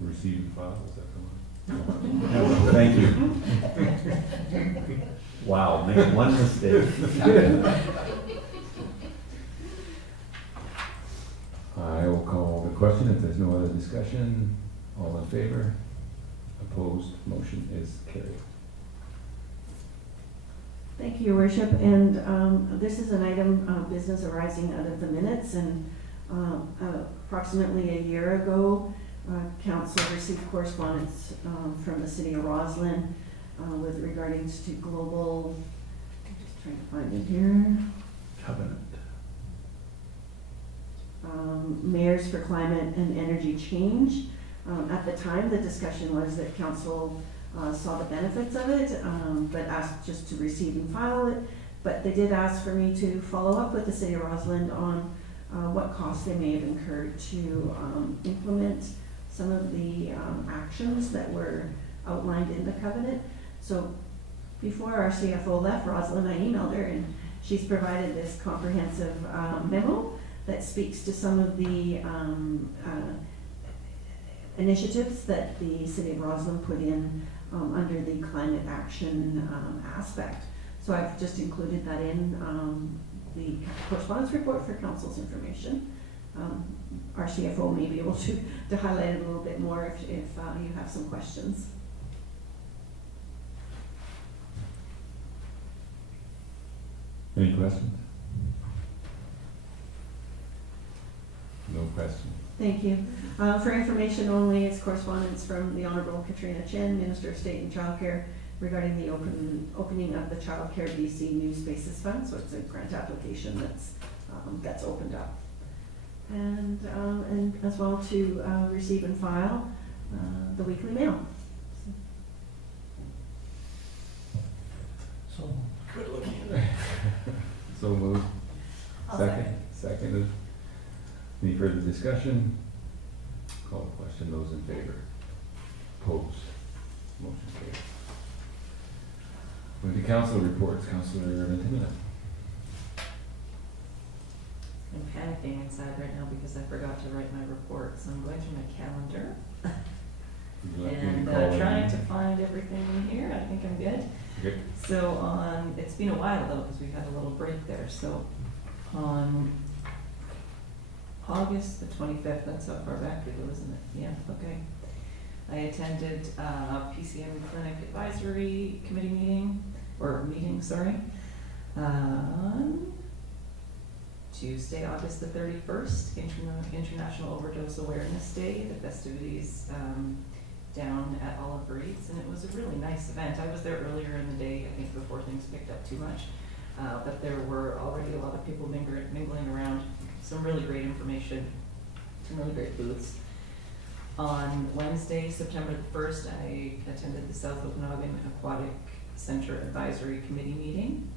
Receive and file, is that the one? Thank you. Wow, make one mistake. I will call the question if there's no other discussion. All in favor? Opposed? Motion is carried. Thank you, Your Worship, and this is an item of business arising out of the minutes, and approximately a year ago, Council received correspondence from the City of Roslyn with regarding to global, I'm just trying to find it here, Covenant. Mayors for Climate and Energy Change. At the time, the discussion was that Council saw the benefits of it, but asked just to receive and file it. But they did ask for me to follow up with the City of Roslyn on what costs they may have incurred to implement some of the actions that were outlined in the covenant. So before our CFO left Roslyn, I emailed her, and she's provided this comprehensive memo that speaks to some of the initiatives that the City of Roslyn put in under the climate action aspect. So I've just included that in the correspondence report for Council's information. Our CFO may be able to highlight it a little bit more if you have some questions. Any questions? No questions. Thank you. For information only, it's correspondence from the Honourable Katrina Chen, Minister of State and Childcare, regarding the opening of the Childcare BC New Spaces Fund. So it's a grant application that's opened up. And as well to receive and file the weekly mail. So, Good looking. So moved. Seconded. Any further discussion? Call the question. Those in favor? Opposed? Motion carried. With the council reports, Councillor Veintimilla. I'm panicking inside right now because I forgot to write my report, so I'm going through my calendar Would you like me to and call trying in? to find everything in here. I think I'm good. Okay. So it's been a while though, because we had a little break there. So on August the 25th, that's how far back we go, isn't it? Yeah, okay. I attended PCM Clinic Advisory Committee meeting, on Tuesday, August the 31st, International Overdose Awareness Day, the festivities down at Oliver Eats, and it was a really nice event. I was there earlier in the day, I think before things picked up too much, but there were already a lot of people mingling around, some really great information, some really great booths. On Wednesday, September the 1st, I attended the South Okanagan Aquatic Center Advisory Committee meeting.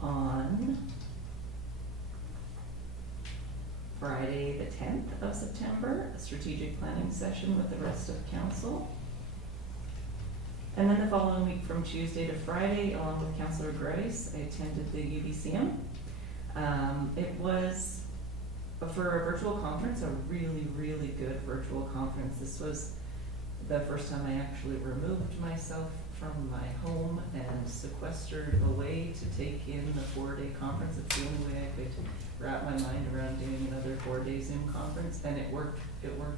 On Friday, the 10th of September, a strategic planning session with the rest of council. And then the following week from Tuesday to Friday, along with Councillor Grice, I attended the UBCM. It was, for a virtual conference, a really, really good virtual conference. This was the first time I actually removed myself from my home and sequestered away to take in the 4-day conference. It's the only way I could wrap my mind around doing another 4-day Zoom conference, and it worked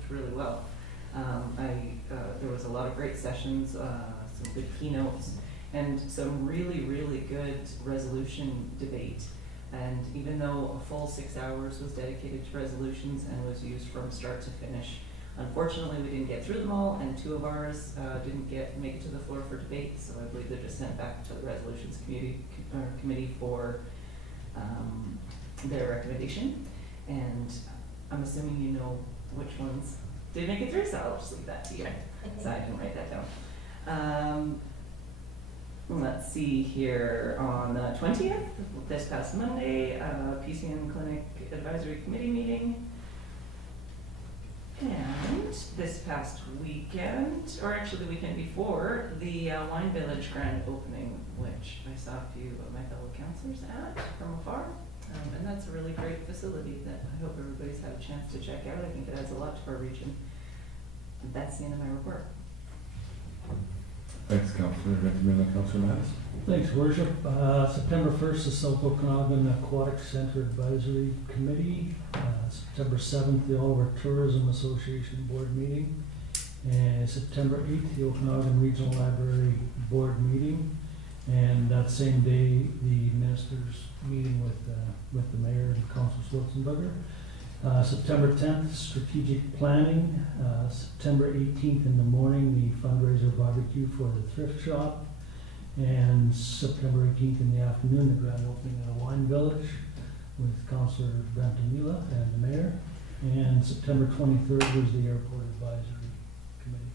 really well. There was a lot of great sessions, some good keynotes, and some really, really good resolution debate. And even though a full 6 hours was dedicated to resolutions and was used from start to finish, unfortunately we didn't get through them all, and 2 of ours didn't make it to the floor for debate, so I believe they're just sent back to the resolutions committee for their recommendation. And I'm assuming you know which ones did make it through, so I'll just leave that to you, so I can write that down. Let's see here, on the 20th, this past Monday, PCN Clinic Advisory Committee meeting. And this past weekend, or actually the weekend before, the Wine Village grand opening, which I saw a few of my fellow councillors at from afar. And that's a really great facility that I hope everybody's had a chance to check out. I think it adds a lot to our region. And that's the end of my report. Thanks, Councillor Veintimilla. Councillor Mattis? Thanks, Worship. September 1st, the South Okanagan Aquatic Center Advisory Committee. September 7th, the Oliver Tourism Association Board meeting. And September 8th, the Okanagan Regional Library Board meeting. And that same day, the ministers meeting with the mayor and Councilor Schwarzenberger. September 10th, strategic planning. September 18th in the morning, the fundraiser barbecue for the thrift shop. And September 18th in the afternoon, the grand opening of the Wine Village with Councilor Veintimilla and the mayor. And September 23rd was the Airport Advisory Committee.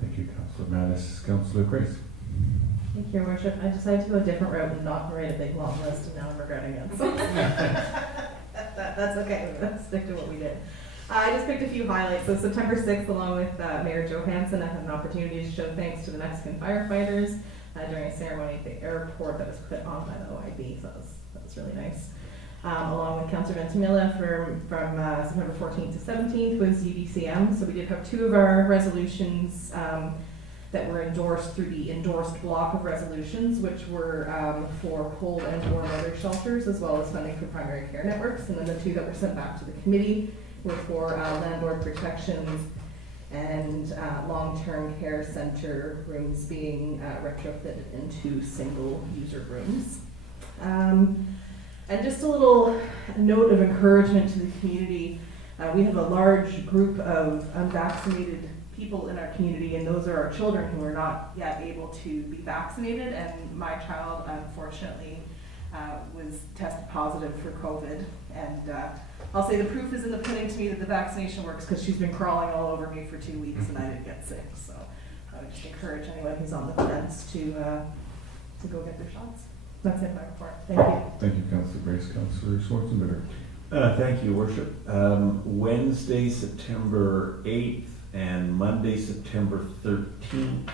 Thank you, Councillor Mattis. Councillor Grace? Thank you, Your Worship. I decided to go a different route and not write a big long list, and now I'm regretting it. So that's okay. Let's stick to what we did. I just picked a few highlights. So September 6th, along with Mayor Johansson, I had an opportunity to show thanks to the Mexican firefighters during a ceremony at the airport that was put on by the OIB. So that was really nice. Along with Councillor Veintimilla from September 14th to 17th was UBCM. So we did have two of our resolutions that were endorsed through the endorsed block of resolutions, which were for cold and warm weather shelters, as well as funding for primary care networks. And then the two that were sent back to the committee were for landlord protections and long-term care center rooms being retrofitted into single user rooms. And just a little note of encouragement to the community. We have a large group of unvaccinated people in our community, and those are our children who are not yet able to be vaccinated. And my child, unfortunately, was tested positive for COVID. And I'll say the proof is in the pudding to me that the vaccination works, because she's been crawling all over me for 2 weeks and I didn't get sick. So I would just encourage anyone who's on the fence to go get their shots. That's it, my report. Thank you. Thank you, Councillor Grace. Councillor Schwarzenberger? Thank you, Worship. Wednesday, September 8th and Monday, September 13th,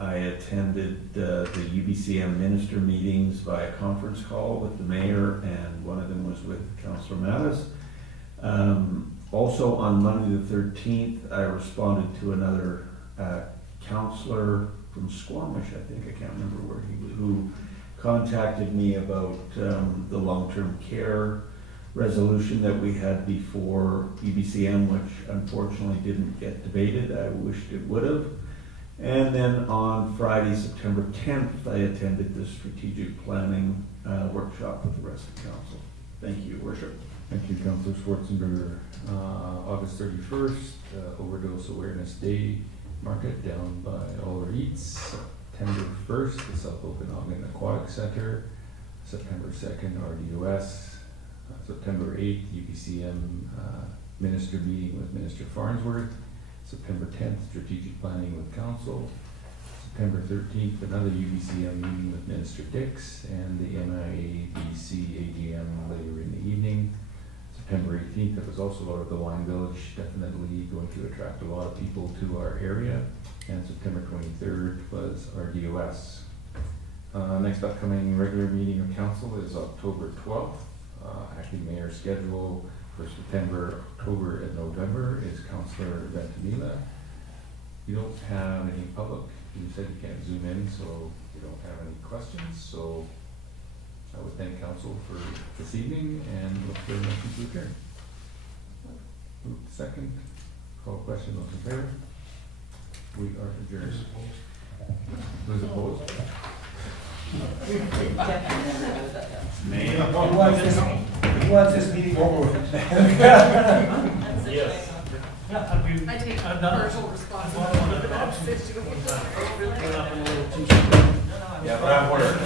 I attended the UBCM minister meetings via conference call with the mayor, and one of them was with Councillor Mattis. Also on Monday the 13th, I responded to another councillor from Squamish, I think, I can't remember where he was, who contacted me about the long-term care resolution that we had before UBCM, which unfortunately didn't get debated. I wished it would have. And then on Friday, September 10th, I attended the strategic planning workshop with the rest of the council. Thank you, Worship. Thank you, Councillor Schwarzenberger. August 31st, Overdose Awareness Day market down by Oliver Eats. September 1st, the South Okanagan Aquatic Center. September 2nd, RDOS. September 8th, UBCM minister meeting with Minister Farnsworth. September 10th, strategic planning with council. September 13th, another UBCM meeting with Minister Dix and the NIABC AGM later in the evening. September 18th, that was also out of the Wine Village, definitely going to attract a lot of people to our area. And September 23rd was RDOS. Next upcoming regular meeting of council is October 12th. Acting mayor's schedule for September, October, and November is Councillor Veintimilla. You don't have any public. You said you can't zoom in, so you don't have any questions. So I would thank council for this evening and look for a motion to adjourn. Move to second. Call a question. Those in favor? We are adjourned. Who's opposed? Who wants this meeting over with? Yes. I take partial responsibility for that. Yeah, but I'm worried.